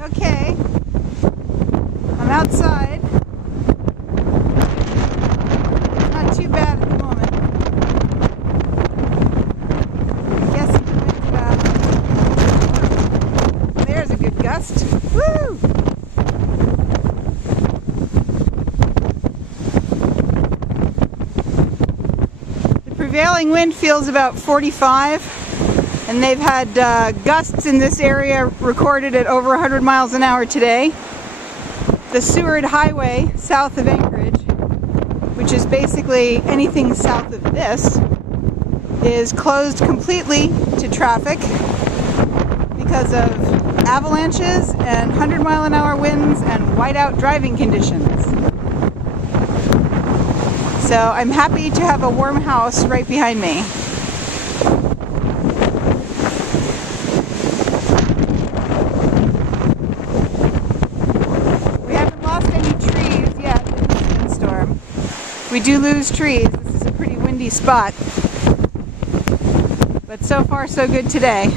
Okay, I'm outside. Not too bad at the moment. I guess the wind's about. There's a good gust. Woo! The prevailing wind feels about 45. And they've had gusts in this area recorded at over 100 miles an hour today. The Seward Highway south of Anchorage, which is basically anything south of this, is closed completely to traffic because of avalanches and 100-mile-an-hour winds and whiteout driving conditions. So I'm happy to have a warm house right behind me. We do lose trees. This is a pretty windy spot, but so far so good today.